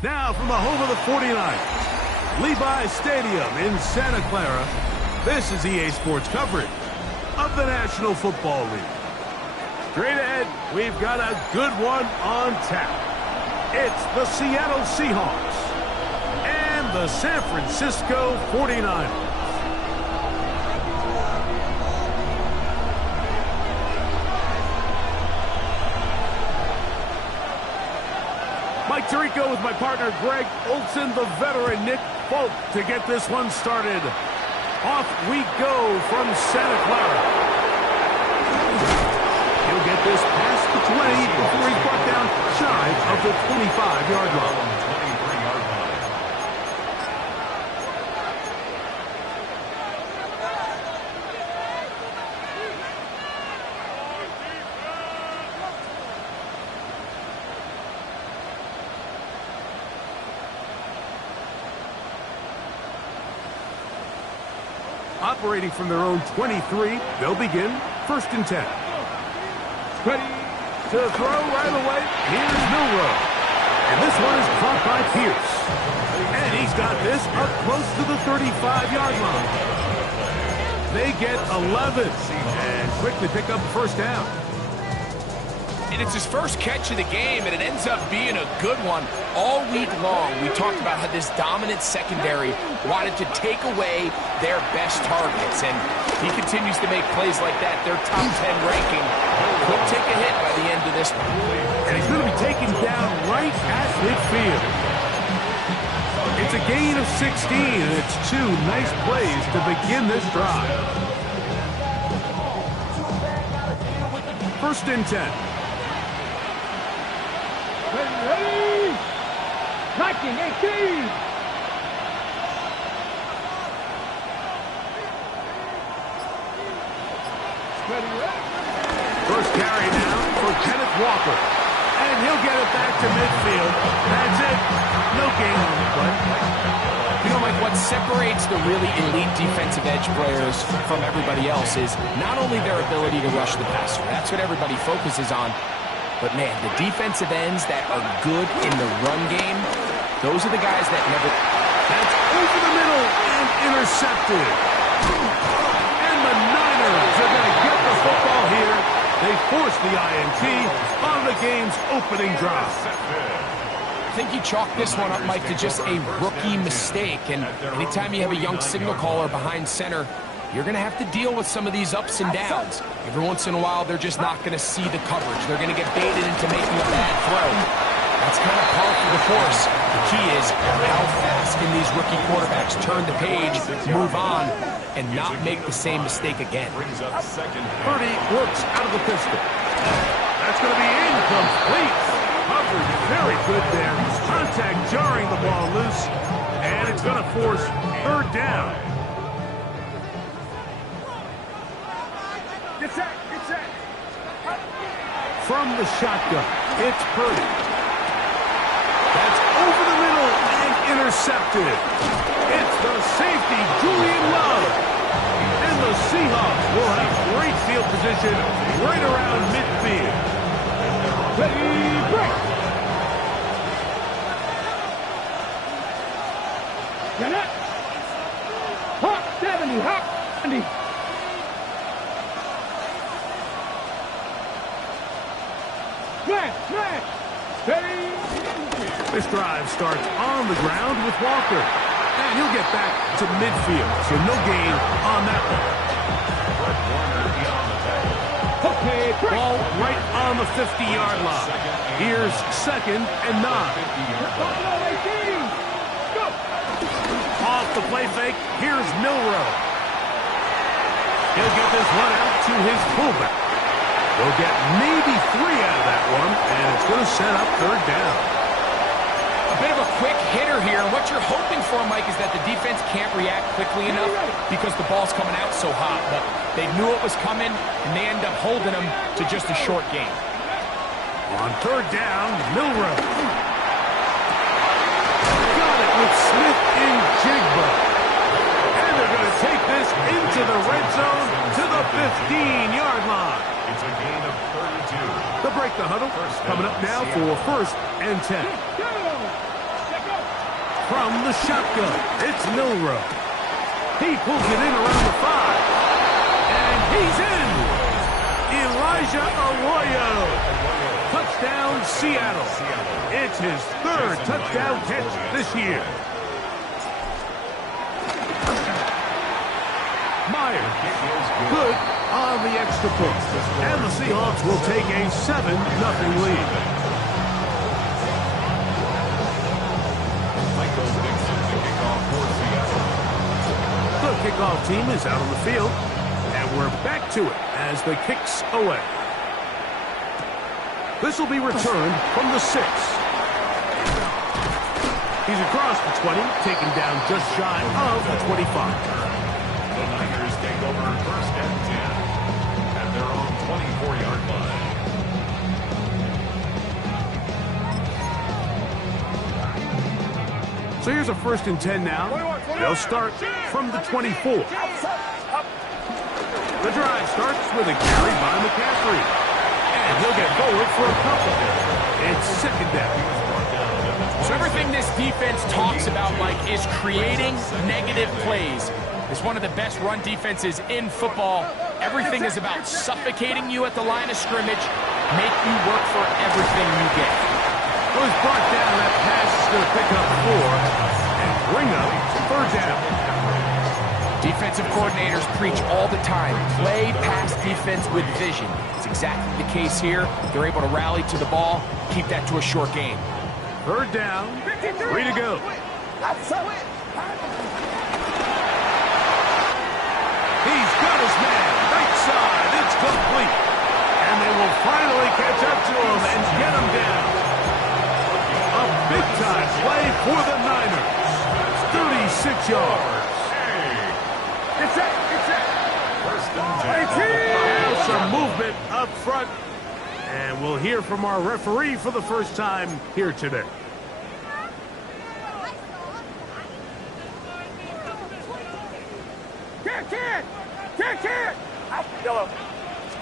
Now from the home of the 49ers, Levi's Stadium in Santa Clara, this is EA Sports coverage of the National Football League. Straight ahead, we've got a good one on tap. It's the Seattle Seahawks and the San Francisco 49ers. Mike Tirico with my partner Greg Olson, the veteran Nick Folk to get this one started. Off we go from Santa Clara. He'll get this past the 20 before he's brought down shy of the 25-yard line. Operating from their own 23, they'll begin 1st and 10. Ready to throw right away. Here's Milroe. And this one is caught by Pierce. And he's got this up close to the 35-yard line. They get 11 and quickly pick up first down. And it's his first catch of the game, and it ends up being a good one. All week long, we talked about how this dominant secondary wanted to take away their best targets, and he continues to make plays like that. Their top 10 ranking could take a hit by the end of this one. And he's going to be taken down right at midfield. It's a gain of 16, and it's 2 nice plays to begin this drive. 1st and 10. Ready! Tracking 18! First carry now for Kenneth Walker. And he'll get it back to midfield. That's it. No gain on the play. You know, Mike, what separates the really elite defensive edge players from everybody else is not only their ability to rush the passer. That's what everybody focuses on. But, man, the defensive ends that are good in the run game, those are the guys that never... That's over the middle and intercepted. And the Niners are going to get the football here. They force the INT on the game's opening drive. I think you chalk this one up, Mike, to just a rookie mistake. And anytime you have a young signal caller behind center, you're going to have to deal with some of these ups and downs. Every once in a while, they're just not going to see the coverage. They're going to get baited into making a bad throw. That's kind of par for the course. The key is how fast can these rookie quarterbacks turn the page, move on, and not make the same mistake again. Purdy works out of the pistol. That's going to be incomplete. Coverage very good there. Contact jarring the ball loose, and it's going to force 3rd down. Get set! Get set! From the shotgun, it's Purdy. That's over the middle and intercepted. It's the safety, Julian Love. And the Seahawks will have great field position right around midfield. Ready, break! Get it! Hawk 70, Hawk 70. Smash! Steady! This drive starts on the ground with Walker. And he'll get back to midfield, so no gain on that one. Okay, break! Ball right on the 50-yard line. Here's 2nd and 9. Go! Off the play fake, here's Milroe. He'll get this one out to his fullback. They'll get maybe 3 out of that one, and it's going to set up 3rd down. A bit of a quick hitter here. What you're hoping for, Mike, is that the defense can't react quickly enough because the ball's coming out so hot. But they knew it was coming, and they end up holding them to just a short game. On third down, Milrow. Got it with Smith in Jigba. And they're going to take this into the red zone to the 15-yard line. It's a gain of 32. The break the huddle. Coming up now for first and 10. From the shotgun, it's Milrow. He pulls it in around the 5. And he's in. Elijah Arroyo. Touchdown, Seattle. It's his third touchdown catch this year. Myers, good on the extra point. And the Seahawks will take a 7-0 lead. The kickoff team is out on the field. And we're back to it as the kick's away. This will be returned from the 6. He's across the 20, taken down just shy of the 25. The Niners take over first and 10 at their own 24-yard line. So here's a first and 10 now. They'll start from the 24. The drive starts with a carry by McCaffrey. And he'll get forward for a couple. It's second down. So everything this defense talks about, Mike, is creating negative plays. It's one of the best run defenses in football. Everything is about suffocating you at the line of scrimmage, make you work for everything you get. It was brought down. That pass is going to pick up 4 and bring up third down. Defensive coordinators preach all the time, play pass defense with vision. It's exactly the case here. They're able to rally to the ball, keep that to a short game. Third down, 3 to go. He's got his man, right side, it's complete. And they will finally catch up to him and get him down. A big-time play for the Niners. 36 yards. It's it. Now some movement up front. And we'll hear from our referee for the first time here today. Can't. Yellow.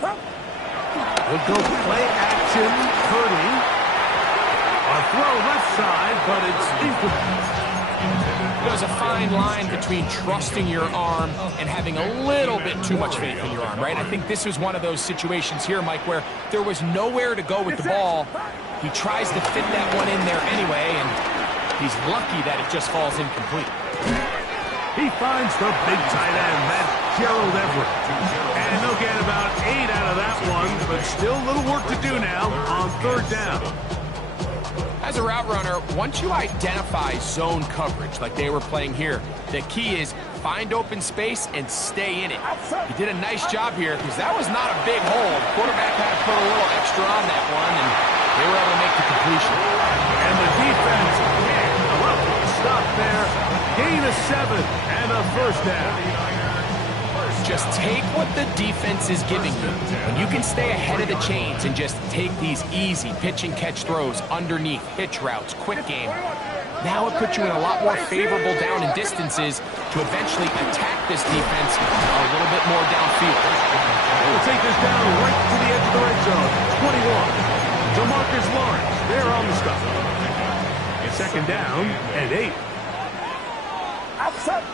We'll go play action, Purdy. A throw left side, but it's incomplete. There's a fine line between trusting your arm and having a little bit too much faith in your arm, right? I think this was one of those situations here, Mike, where there was nowhere to go with the ball. He tries to fit that one in there anyway, and he's lucky that it just falls incomplete. He finds the big tight end, that's Gerald Everett. And they'll get about 8 out of that one, but still a little work to do now on third down. As a route runner, once you identify zone coverage like they were playing here, the key is find open space and stay in it. He did a nice job here because that was not a big hole. The quarterback had to put a little extra on that one, and they were able to make the completion. And the defense can't come up with a stop there. Gain of 7 and a first down. Just take what the defense is giving you. When you can stay ahead of the chains and just take these easy pitch and catch throws underneath, hitch routes, quick game, now it puts you in a lot more favorable down and distances to eventually attack this defense a little bit more downfield. We'll take this down right to the edge of the red zone. 21. DeMarcus Lawrence, they're on the stop. Second down and 8. Outside.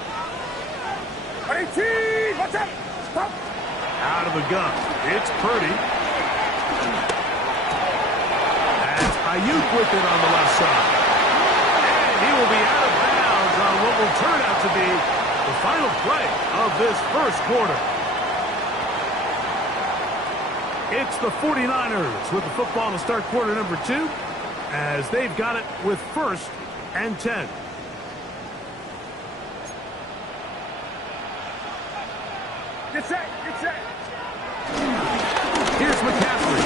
18. What's up? Stop. Out of the gun. It's Purdy. That's Ayuk with it on the left side. And he will be out of bounds on what will turn out to be the final play of this first quarter. It's the 49ers with the football to start quarter number 2 as they've got it with first and 10. Get set. Here's McCaffrey.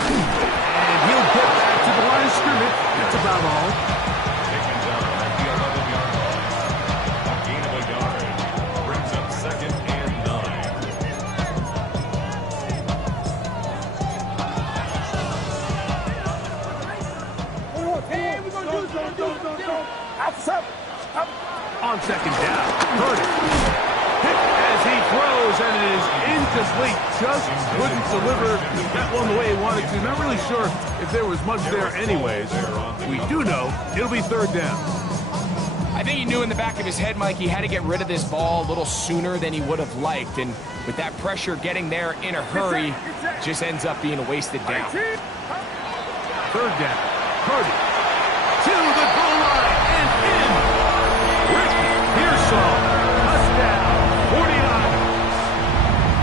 And he'll get back to the line of scrimmage. That's about all. Taken down at the 11-yard line. A gain of a yard. Brings up second and 9. On second down, Purdy. Hit as he throws, and it is incomplete. Just couldn't deliver that one the way he wanted to. Not really sure if there was much there anyways. We do know it'll be third down. I think he knew in the back of his head, Mike, he had to get rid of this ball a little sooner than he would have liked. And with that pressure getting there in a hurry, just ends up being a wasted down. Third down, Purdy. To the goal line and in. Rick Pearsall, touchdown, 49ers.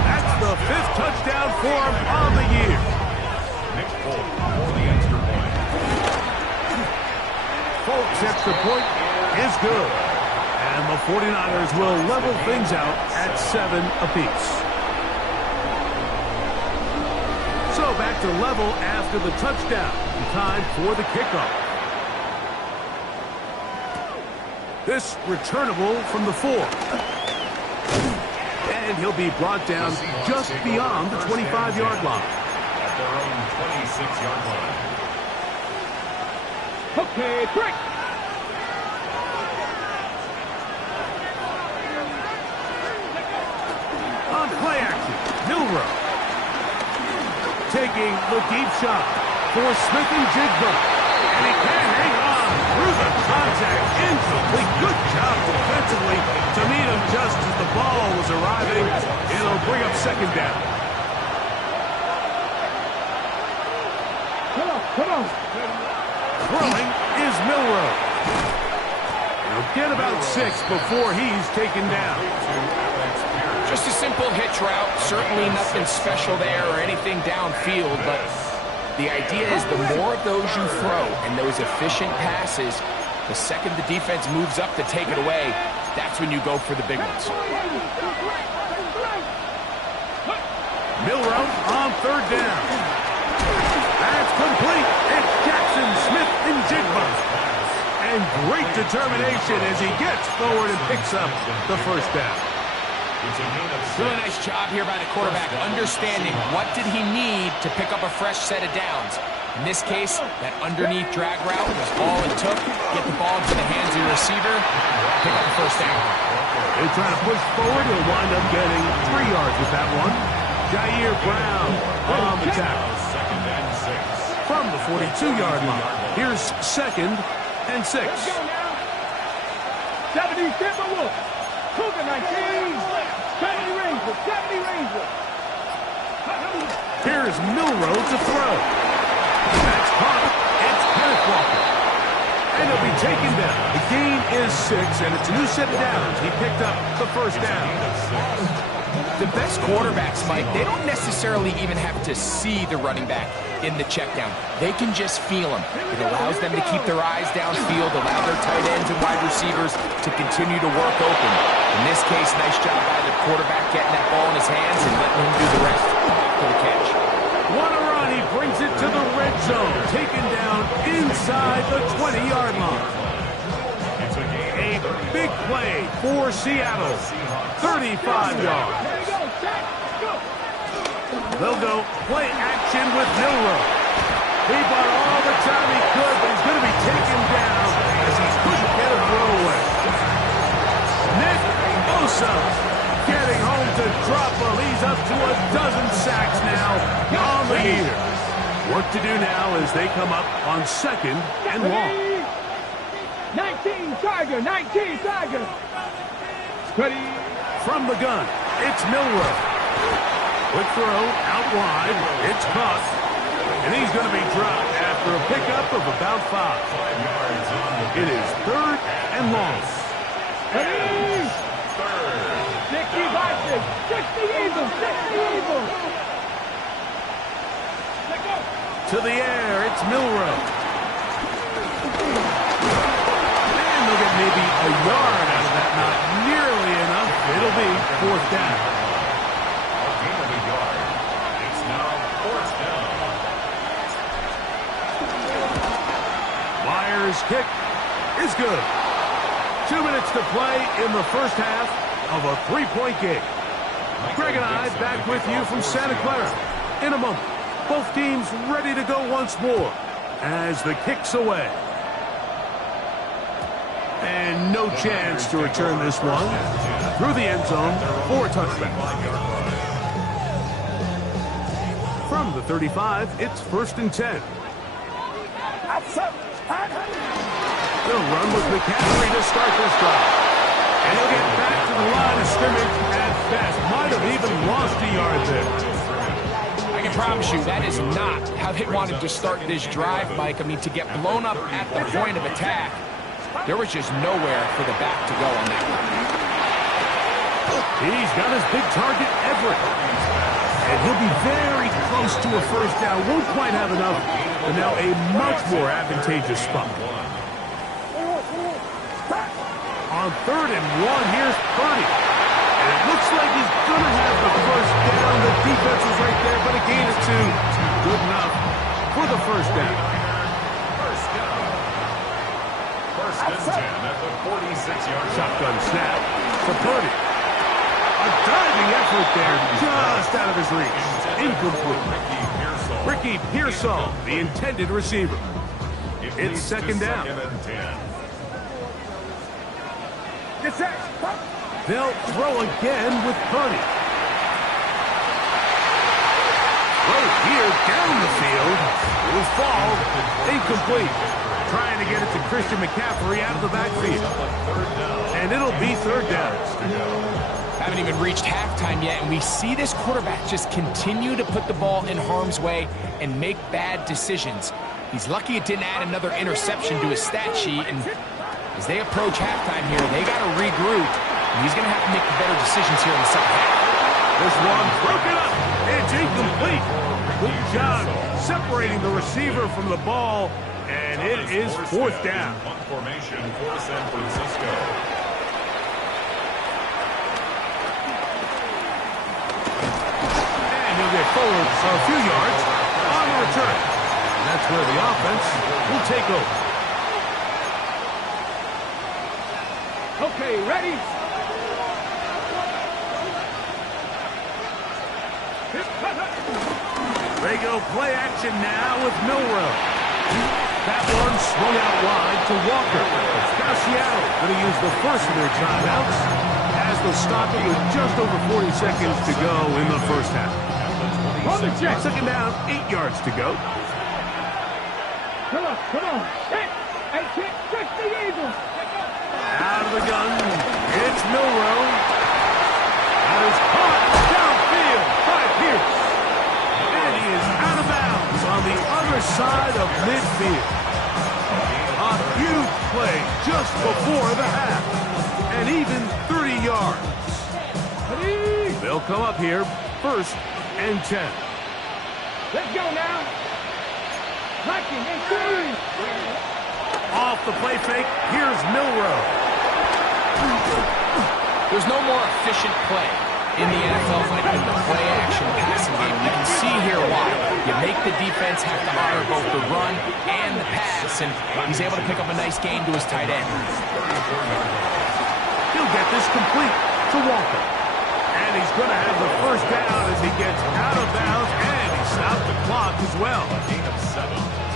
That's the 5th touchdown for him on the year. Nick Folk for the extra point. Folks, extra point is good. And the 49ers will level things out at 7 apiece. So back to level after the touchdown. Time for the kickoff. This returnable from the 4. And he'll be brought down just beyond the 25-yard line. At their own 26-yard line. Okay, break. On play action, Milrow. Taking the deep shot for Smith and Jigba. And he can hang on through the contact. Incomplete. Good job defensively to meet him just as the ball was arriving. It'll bring up second down. Come on. Throwing is Milrow. He'll get about 6 before he's taken down. Just a simple hitch route. Certainly nothing special there or anything downfield, but the idea is the more of those you throw and those efficient passes, the second the defense moves up to take it away, that's when you go for the big ones. Milrow on third down. That's complete. It's Jackson Smith and Jigba. And great determination as he gets forward and picks up the first down. Really nice job here by the quarterback, understanding what did he need to pick up a fresh set of downs. In this case, that underneath drag route was all it took. Get the ball into the hands of your receiver, pick up the first down. They try to push forward. He'll wind up getting 3 yards with that one. Jair Brown on the tackle. From the 42-yard line, here's 2nd and 6. 70 Timberwolves. Cougar 19. 70 Rangers. 70 Rangers. Here's Milrow to throw. That's caught. It's Kenneth Walker. And he'll be taken down. The gain is 6, and it's a new set of downs. He picked up the first down. The best quarterbacks, Mike, they don't necessarily even have to see the running back in the check down. They can just feel him. It allows them to keep their eyes downfield, allow their tight ends and wide receivers to continue to work open. In this case, nice job by the quarterback getting that ball in his hands and letting him do the rest after the catch. What a run. He brings it to the red zone. Taken down inside the 20-yard line. A big play for Seattle. 35 yards. They'll go play action with Milrow. He bought all the time he could, but he's going to be taken down as he couldn't get a throw away. Nick Bosa getting home to drop him. He's up to a dozen sacks now on the year. Work to do now as they come up on 2nd and long. 19 Tiger. 19 Tiger. Ready. From the gun, it's Milrow. Quick throw, out wide, it's caught. And he's going to be dropped after a pickup of about 5. 5 yards on the It is 3rd and long. Ready. 3rd. 60 Vikings. 60 Eagles. 60 Eagles. To the air, it's Milrow. And they'll get maybe a yard out of that. Not nearly enough. It'll be 4th down. A gain of a yard. It's now 4th down. Myers' kick is good. 2 minutes to play in the first half of a 3-point game. Greg and I back with you from Santa Clara in a moment. Both teams ready to go once more as the kick's away. And no chance to return this one through the end zone for a touchback. From the 35, it's 1st and 10. They'll run with McCaffrey to start this drive. And he'll get back to the line of scrimmage at best. Might have even lost a yard there. I can promise you that is not how they wanted to start this drive, Mike. I mean, to get blown up at the point of attack, there was just nowhere for the back to go on that one. He's got his big target, Everett. And he'll be very close to a first down. Won't quite have enough, but now a much more advantageous spot. On 3rd and 1, here's Purdy. And it looks like he's going to have the first down. The defense was right there, but a gain of 2. Good enough for the first down. First and 10 at the 46-yard line. Shotgun snap to Purdy. A diving effort there, just out of his reach. Incomplete. Ricky Pearsall, the intended receiver. It's 2nd down. They'll throw again with Purdy. Right here, down the field. It will fall. Incomplete. Trying to get it to Christian McCaffrey out of the backfield. And it'll be 3rd down. Haven't even reached halftime yet, and we see this quarterback just continue to put the ball in harm's way and make bad decisions. He's lucky it didn't add another interception to his stat sheet, and as they approach halftime here, they got to regroup, and he's going to have to make the better decisions here in the second half. This one broken up. It's incomplete. Good job separating the receiver from the ball, and it is 4th down. Punt formation for San Francisco. He'll get forward a few yards on the return. And that's where the offense will take over. Okay, ready? They go play action now with Milrow. That one swung out wide to Walker. Now Seattle going to use the first of their timeouts as they'll stop it with just over 40 seconds to go in the first half. On the check. 2nd down, 8 yards to go. Come on. Hey, check the Eagles. Out of the gun, it's Milrow. That is caught downfield by Pierce. And he is out of bounds on the other side of midfield. A huge play just before the half. And even 30 yards. They'll come up here 1st and 10. Let's go now. Knocking and shooting. Off the play fake, here's Milrow. There's no more efficient play in the NFL like in the play-action passing game. You can see here why. You make the defense have to honor both the run and the pass, and he's able to pick up a nice gain to his tight end. He'll get this complete to Walker. And he's going to have the first down as he gets out of bounds, and he stopped the clock as well.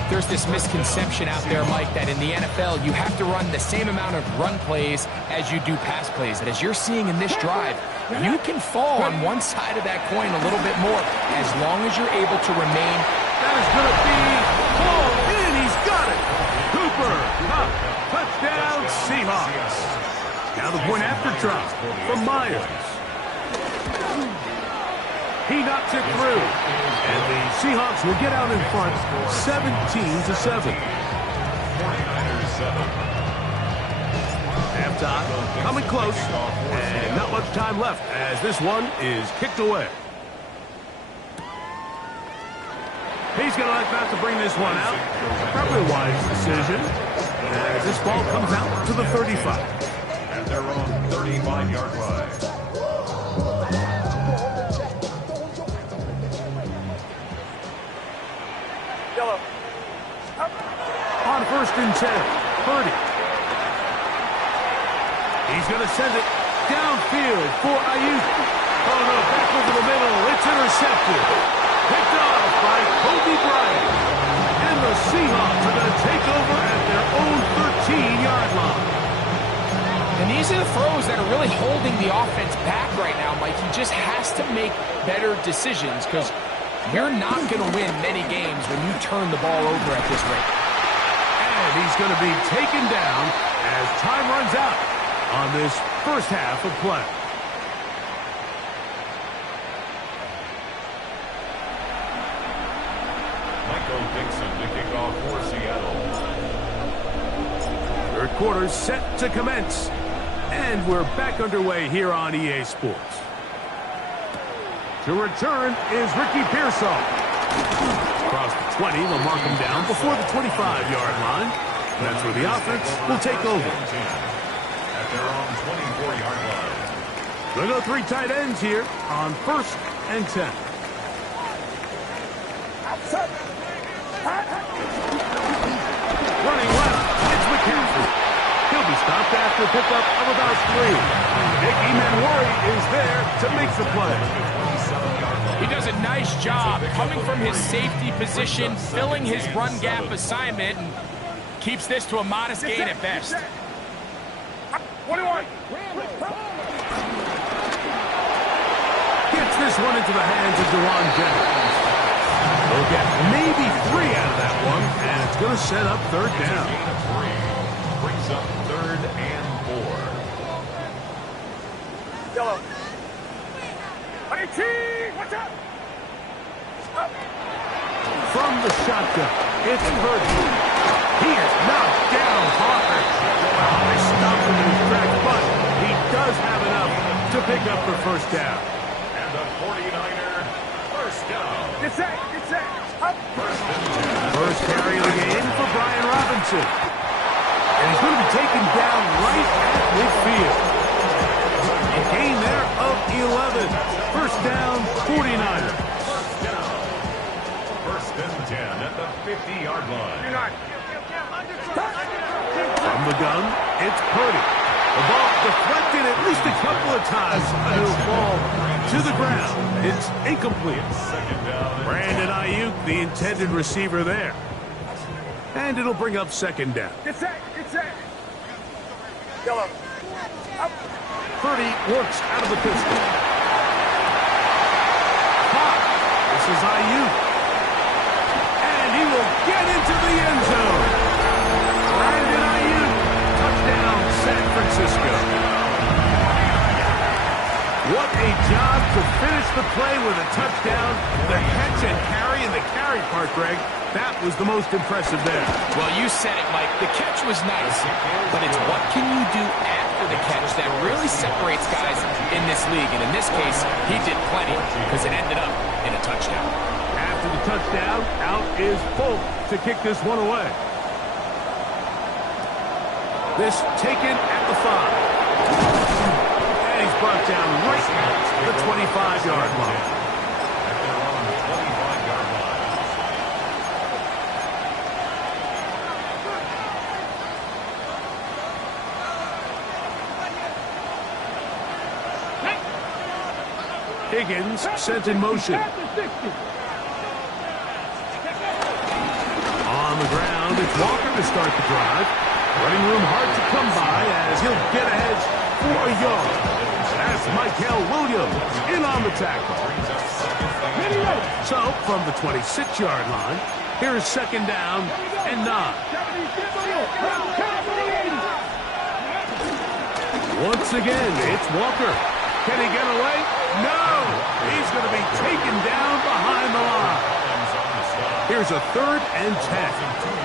There's this misconception out there, Mike, that in the NFL, you have to run the same amount of run plays as you do pass plays. And as you're seeing in this drive, you can fall on one side of that coin a little bit more as long as you're able to remain. That is going to be pulled in. He's got it. Cooper, up, touchdown, Seahawks. Now the point after try from Myers. He knocks it through. And the Seahawks will get out in front 17-7. Halftime coming close. And not much time left as this one is kicked away. He's going to like that to bring this one out. Probably a wise decision. As this ball comes out to the 35. At their own 35-yard line. On 1st and 10, Purdy. He's going to send it downfield for Ayuk. Oh, no, back over the middle. It's intercepted. Picked off by Kobe Bryant. And the Seahawks are going to take over at their own 13-yard line. And these are the throws that are really holding the offense back right now, Mike. He just has to make better decisions because you're not going to win many games when you turn the ball over at this rate. And he's going to be taken down as time runs out on this first half of play. Dixon to kick off for Seattle. Third quarter set to commence. And we're back underway here on EA Sports. To return is Ricky Pearsall. Across the 20, they'll mark him down before the 25-yard line. And that's where the offense will take over. At their own 24-yard line. They'll go three tight ends here on 1st and 10. Running left, it's McCaffrey. He'll be stopped after a pickup of about 3. Nick Emanwari is there to make the play. He does a nice job coming from his safety position, filling his run gap assignment, and keeps this to a modest gain at best. Gets this one into the hands of Dewan Jennings. They'll get maybe 3 out of that one, and it's going to set up third down. Gain of 3 brings up 3rd and 4. Yellow. What's up? From the shotgun, it's Purdy. He is knocked down hard. Well, they stopped him in his tracks, but he does have enough to pick up the first down. And the 49er first down. Get set. Up. First carry of the game for Brian Robinson. And he's going to be taken down right at midfield. A gain there of 11. First down, 49ers. First and 10 at the 50-yard line. From the gun, it's Purdy. The ball deflected at least a couple of times. It'll fall to the ground. It's incomplete. Second down. Brandon Ayuk, the intended receiver there. And it'll bring up second down. Get set. Yellow. Up. Purdy works out of the pistol. Caught. This is Ayuk. And he will get into the end zone. Brandon Ayuk. Touchdown, San Francisco. What a job to finish the play with a touchdown. The catch and carry, and the carry part, Greg, that was the most impressive there. Well, you said it, Mike. The catch was nice, but it's what can you do after the catch that really separates guys in this league. And in this case, he did plenty because it ended up in a touchdown. After the touchdown, out is Folk to kick this one away. This taken at the 5. And he's brought down right at the 25-yard line. At their own 25-yard line. Higgins sent in motion. On the ground, it's Walker to start the drive. Running room hard to come by as he'll get ahead for a yard. That's Michael Williams in on the tackle. So, from the 26-yard line, here's second down and 9. Once again, it's Walker. Can he get away? No! He's going to be taken down behind the line. Here's a 3rd and 10.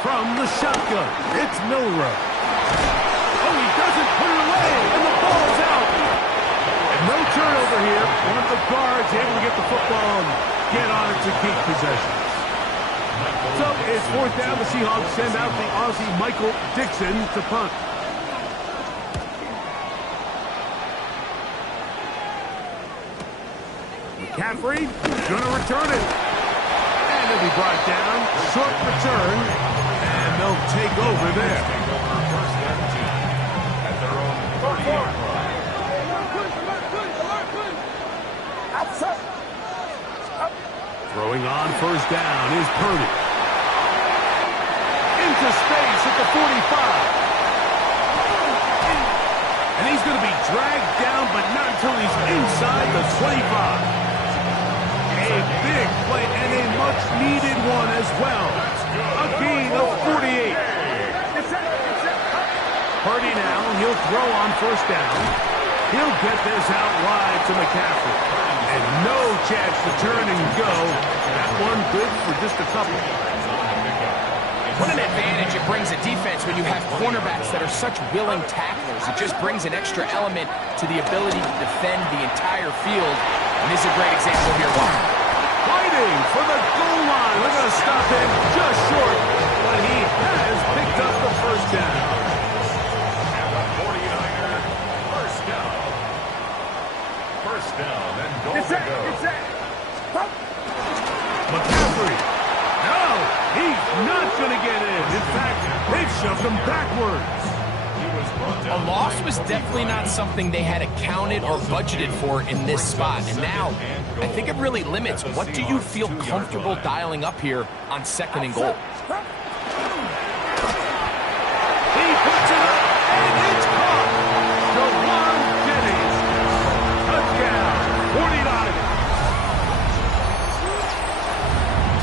From the shotgun, it's Milrow. Oh, he doesn't put it away, and the ball's out. And no turnover here. One of the guards able to get the football and get on it to keep possession. So it's 4th down. The Seahawks send out the Aussie Michael Dixon to punt. McCaffrey going to return it. And it'll be brought down. Short return. And they'll take over there. First and 10 at their own 30-yard line. Throwing on first down is Purdy. Into space. 45. And he's going to be dragged down, but not until he's inside the 25. A big play and a much-needed one as well. A gain of 48. Purdy now, he'll throw on first down. He'll get this out wide to McCaffrey. And no chance to turn and go. That one good for just a couple. What an advantage it brings a defense when you have cornerbacks that are such willing tacklers. It just brings an extra element to the ability to defend the entire field. And this is a great example here. Fighting for the goal line. We're going to stop him just short, but he has picked up the first down. And the 49er, first down. First down, and goal to go. McCaffrey. No, he's not going to get in. In fact, they've shoved him backwards. A loss was definitely not something they had accounted or budgeted for in this spot. And now, I think it really limits what do you feel comfortable dialing up here on 2nd and goal. He puts it up, and it's caught. DeJuan Jennings. Touchdown, 49ers.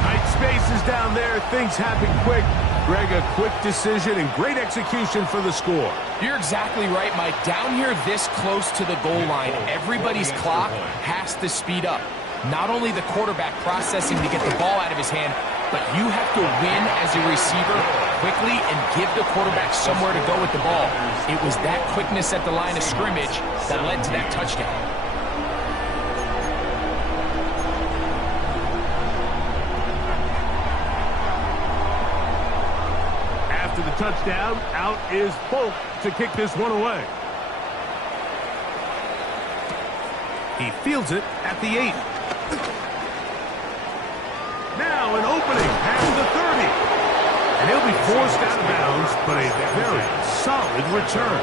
Tight spaces down there. Things happen quick. Greg, a quick decision and great execution for the score. You're exactly right, Mike. Down here this close to the goal line, everybody's clock has to speed up. Not only the quarterback processing to get the ball out of his hand, but you have to win as a receiver quickly and give the quarterback somewhere to go with the ball. It was that quickness at the line of scrimmage that led to that touchdown. After the touchdown, out is Folk to kick this one away. He fields it at the 8. Now an opening past the 30. And he'll be forced out of bounds, but a very solid return.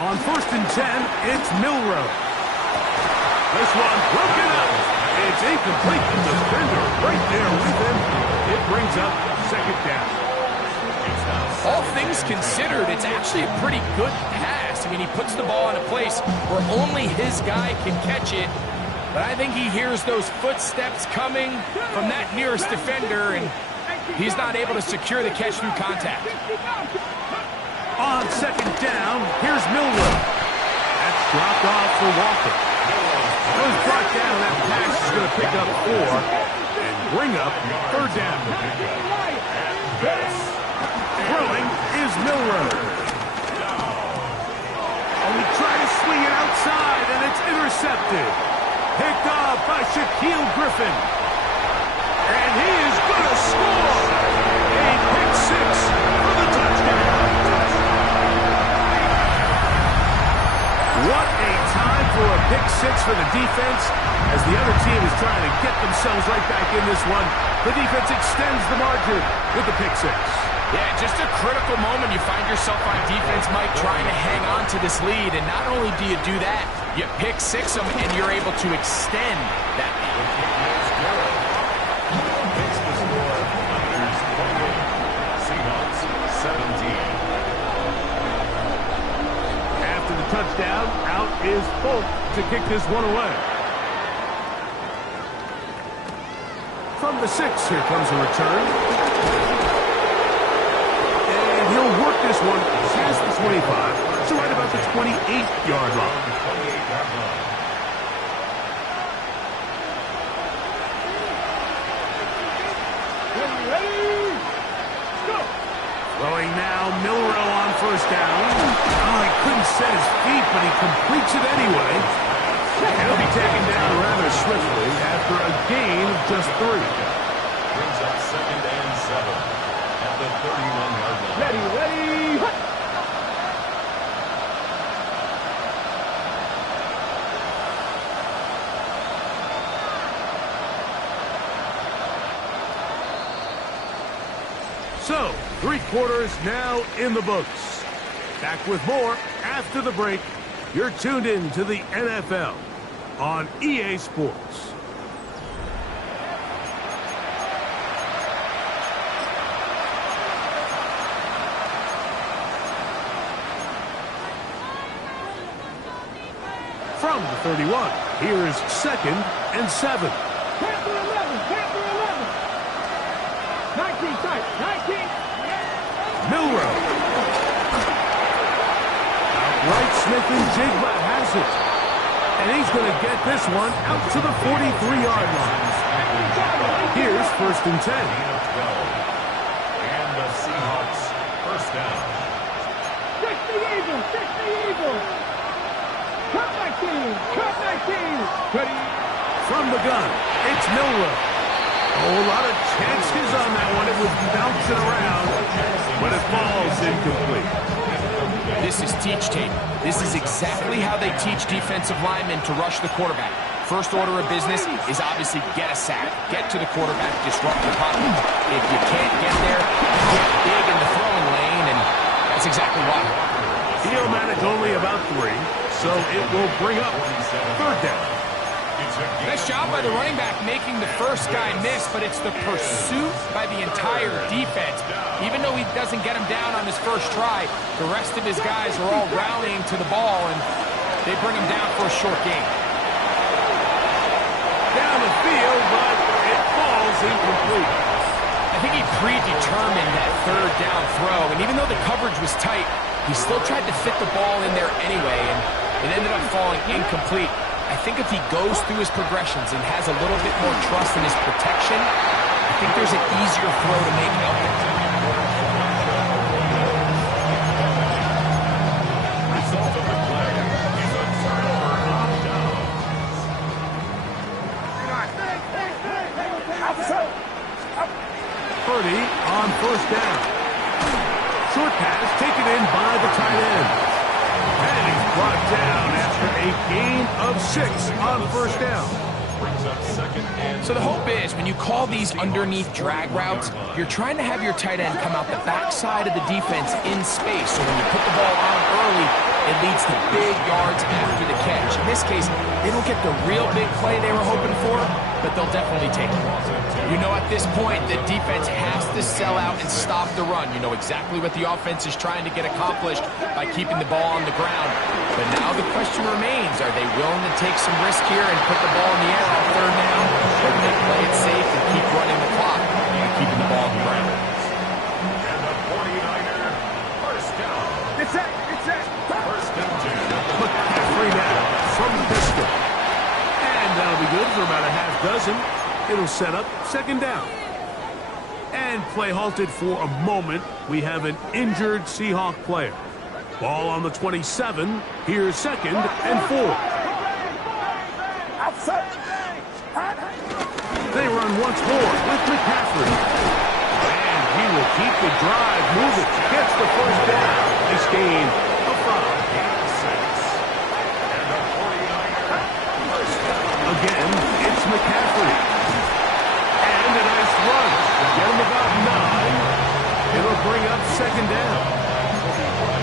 On 1st and 10, it's Milroe. This one broken up. It's incomplete. The defender right there with him. It brings up 2nd down. All things considered, it's actually a pretty good pass. I mean, he puts the ball in a place where only his guy can catch it. But I think he hears those footsteps coming from that nearest defender, and he's not able to secure the catch through contact. On 2nd down, here's Milroe. That's dropped off for Walker. Was brought down. That pass is going to pick up 4 and bring up 3rd down. Throwing is Milroe. And we try to swing it outside, and it's intercepted. Picked up by Shaquille Griffin. And he is going to score. A pick 6 for the touchdown. What a time for a pick 6 for the defense. As the other team is trying to get themselves right back in this one, the defense extends the margin with the pick 6. Yeah, just a critical moment. You find yourself on defense, Mike, trying to hang on to this lead. And not only do you do that, you pick 6 them, and you're able to extend that lead. Makes the score Niners 28, Seahawks 17. After the touchdown, out is Folk to kick this one away. From the 6, here comes a return. And he'll work this one past the 25, so right about the 28-yard line. Throwing now, Milroe on 1st down. Oh, he couldn't set his feet, but he completes it anyway. And he'll be taken down rather swiftly after a gain of just 3. Brings up 2nd and 7 at the 31-yard line. Ready. So, 3 quarters now in the books. Back with more after the break. You're tuned in to the NFL on EA Sports. From the 31, here is 2nd and 7. Panther 11, Panther 11. 19 tight, 19. Milrow. Outright Smith and Jigba has it. And he's going to get this one out to the 43-yard line. Here's 1st and 10. And the Seahawks first down. 60 Eagles, 60 Eagles. Cut 19, cut 19. Ready? From the gun, it's Milrow. Oh, a lot of chances on that one. It was bouncing around, but it falls incomplete. This is teach tape. This is exactly how they teach defensive linemen to rush the quarterback. First order of business is obviously get a sack. Get to the quarterback, disrupt the pocket. If you can't get there, get big in the throwing lane, and that's exactly why. He'll manage only about 3, so it will bring up 3rd down. Nice job by the running back making the first guy miss, but it's the pursuit by the entire defense. Even though he doesn't get him down on his first try, the rest of his guys are all rallying to the ball, and they bring him down for a short gain. Down the field, but it falls incomplete. I think he predetermined that 3rd down throw, and even though the coverage was tight, he still tried to fit the ball in there anyway, and it ended up falling incomplete. I think if he goes through his progressions and has a little bit more trust in his protection, I think there's an easier throw to make out there. Result of the play is a turnover on downs. Purdy on 1st down. Short pass taken in by the tight end. And he's brought down after a gain of 6 on 1st down. Brings up 2nd and So the hope is when you call these underneath drag routes, you're trying to have your tight end come out the backside of the defense in space. So when you put the ball on early, it leads to big yards after the catch. In this case, they don't get the real big play they were hoping for, but they'll definitely take it. You know at this point, the defense has to sell out and stop the run. You know exactly what the offense is trying to get accomplished by keeping the ball on the ground. But now the question remains, are they willing to take some risk here and put the ball in the air on 3rd down? Or do they play it safe and keep running the clock and keeping the ball on the ground? And the 49er first down. It's it, it's it. 1st and 10. McCaffrey now from the pistol. And that'll be good for about a half dozen. It'll set up 2nd down. And play halted for a moment. We have an injured Seahawk player. Ball on the 27. Here's 2nd and 4. They run once more with McCaffrey. And he will keep the drive moving. Gets the 1st down. Nice gain of 5. And the 49er first down. Again, it's McCaffrey. And a nice run. Get him about 9. It'll bring up 2nd down.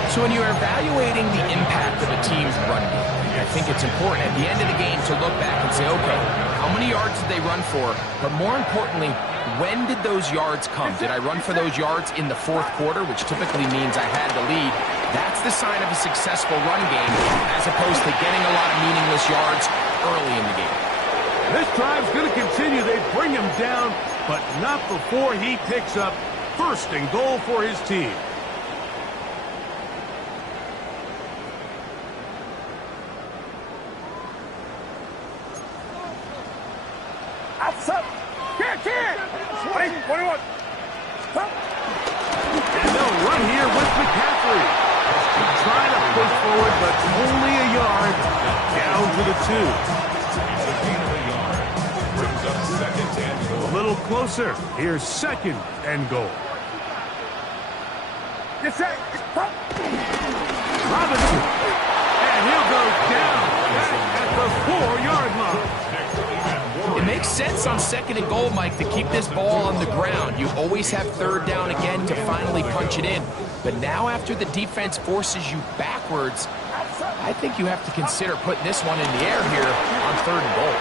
So when you're evaluating the impact of a team's run game, I think it's important at the end of the game to look back and say, okay, how many yards did they run for? But more importantly, when did those yards come? Did I run for those yards in the 4th quarter, which typically means I had the lead? That's the sign of a successful run game, as opposed to getting a lot of meaningless yards early in the game. This drive's going to continue. They bring him down, but not before he picks up 1st and goal for his team. Can't. 21. And they'll run here with McCaffrey. Trying to push forward, but only a yard down to the 2. It's a gain of a yard. Brings up 2nd and goal. A little closer. Here's 2nd and goal. Robinson. And he'll go down back at the 4-yard line. In makes sense on 2nd and goal, Mike, to keep this ball on the ground. You always have 3rd down again to finally punch it in. But now after the defense forces you backwards, I think you have to consider putting this one in the air here on 3rd and goal.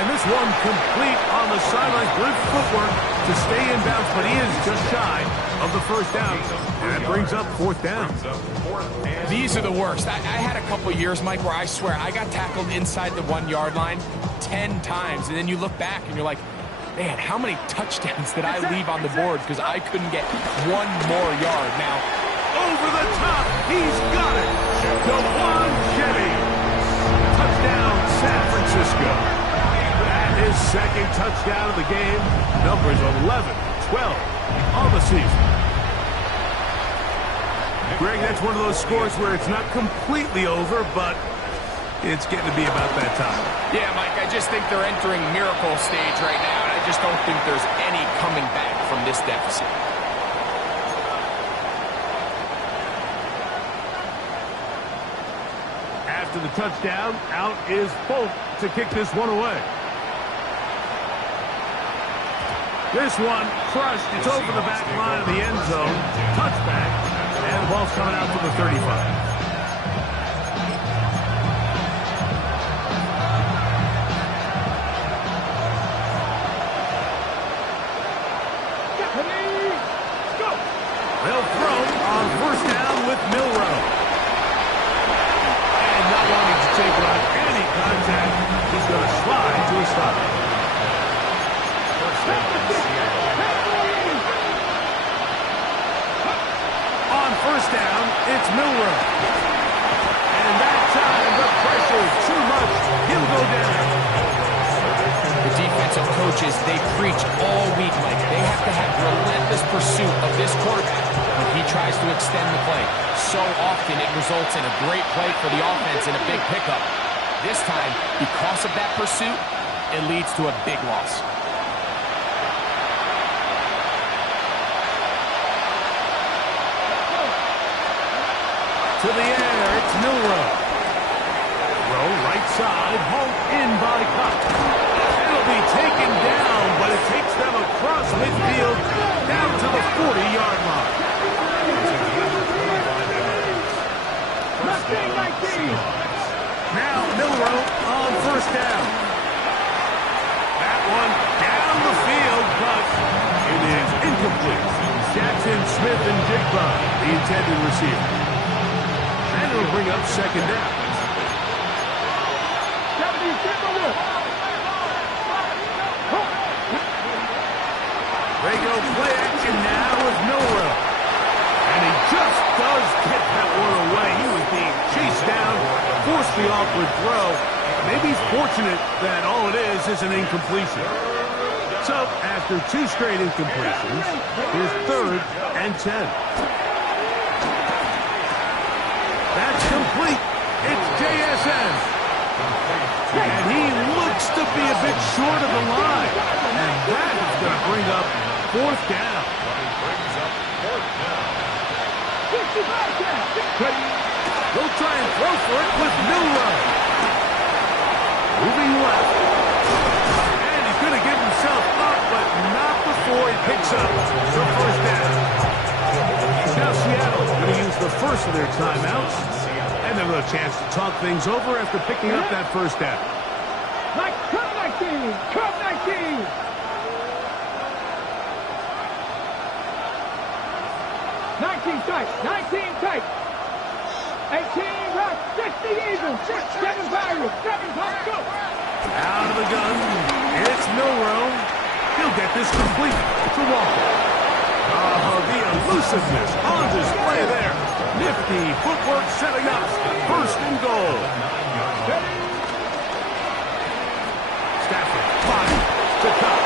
And this one complete on the sideline. Good footwork to stay in bounds, but he is just shy of the 1st down. And that brings up 4th down. These are the worst. I had a couple years, Mike, where I swear I got tackled inside the 1-yard line 10 times. And then you look back and you're like, man, how many touchdowns did I leave on the board because I couldn't get 1 more yard? Now, over the top, he's got it. DeJuan Jennings. Touchdown, San Francisco. His 2nd touchdown of the game. Numbers 11, 12 on the season. Greg, that's one of those scores where it's not completely over, but it's getting to be about that time. Yeah, Mike, I just think they're entering miracle stage right now, and I just don't think there's any coming back from this deficit. After the touchdown, out is Folk to kick this one away. This one crushed. It's over the back line of the end zone. Touchback. And the ball's coming out to the 35. They'll throw on 1st down with Milroe. And not wanting to take on any contact, he's going to slide to a stop. On 1st down, it's Milroe. And that time, the pressure is too much. He'll go down. The defensive coaches, they preach all week, Mike. They have to have relentless pursuit of this quarterback when he tries to extend the play. So often it results in a great play for the offense and a big pickup. This time, because of that pursuit, it leads to a big loss. To the air, it's Milroe. Throw right side, home in by Cup. It'll be taken down, but it takes them across midfield down to the 40-yard line. Now Milroe on 1st down. That one down the field, but it is incomplete. Jackson, Smith, and Jigba, the intended receiver. And it'll bring up 2nd down. They go play action now with Milroe. And he just does get that one away. He was being chased down, forced the awkward throw. Maybe he's fortunate that all it is an incompletion. So, after 2 straight incompletions, here's 3rd and 10. That's complete. It's JSN. And he looks to be a bit short of the line. And that is going to bring up 4th down. They'll try and throw for it with Milroe. Moving left. And he's going to give himself up, but not before he picks up the 1st down. Now Seattle going to use the first of their timeouts. And they'll have a chance to talk things over after picking up that 1st down. Come 19! Come 19! Tight, 19 tight. 18 rush, 60 Eagles, 7 Pirates, 7 Pop, go! Out of the gun, it's Milroe. He'll get this complete to Walker. Oh, the elusiveness on display there. Nifty footwork setting up 1st and goal. Stafford, 5 to Cup.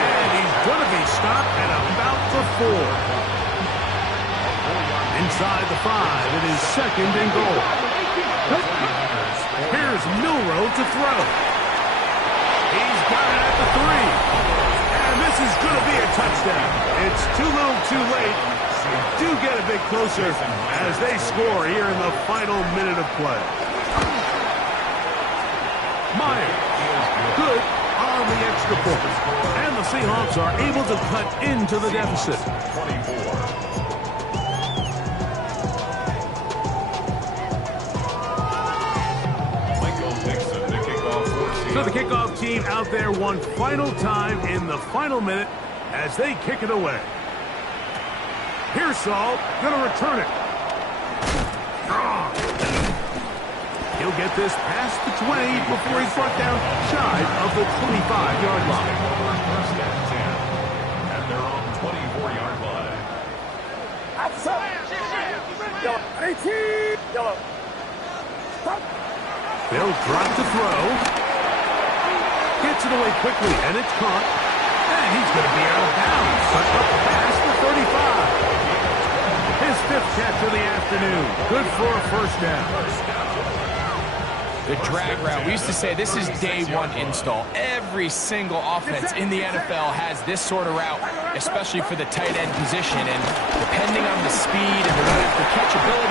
And he's going to be stopped at about the 4. Inside the 5, it is 2nd and goal. Here's Milroe to throw. He's got it at the 3. And this is going to be a touchdown. It's too little too late. They do get a bit closer as they score here in the final minute of play. Meyer, good the extra point. And the Seahawks are able to cut into the deficit. 24. So the kickoff team out there one final time in the final minute as they kick it away. Pearsall going to return it. He'll get this past the 20 before he's brought down shy of the 25-yard line. First and 10 at their own 24-yard line. They'll drop to throw. Gets it away quickly, and it's caught. And he's going to be out of bounds. But up past the 35. His fifth catch of the afternoon. Good for a first down. The drag route, we used to say this is day one install. Every single offense in the NFL has this sort of route, especially for the tight end position. And depending on the speed and the run after catch ability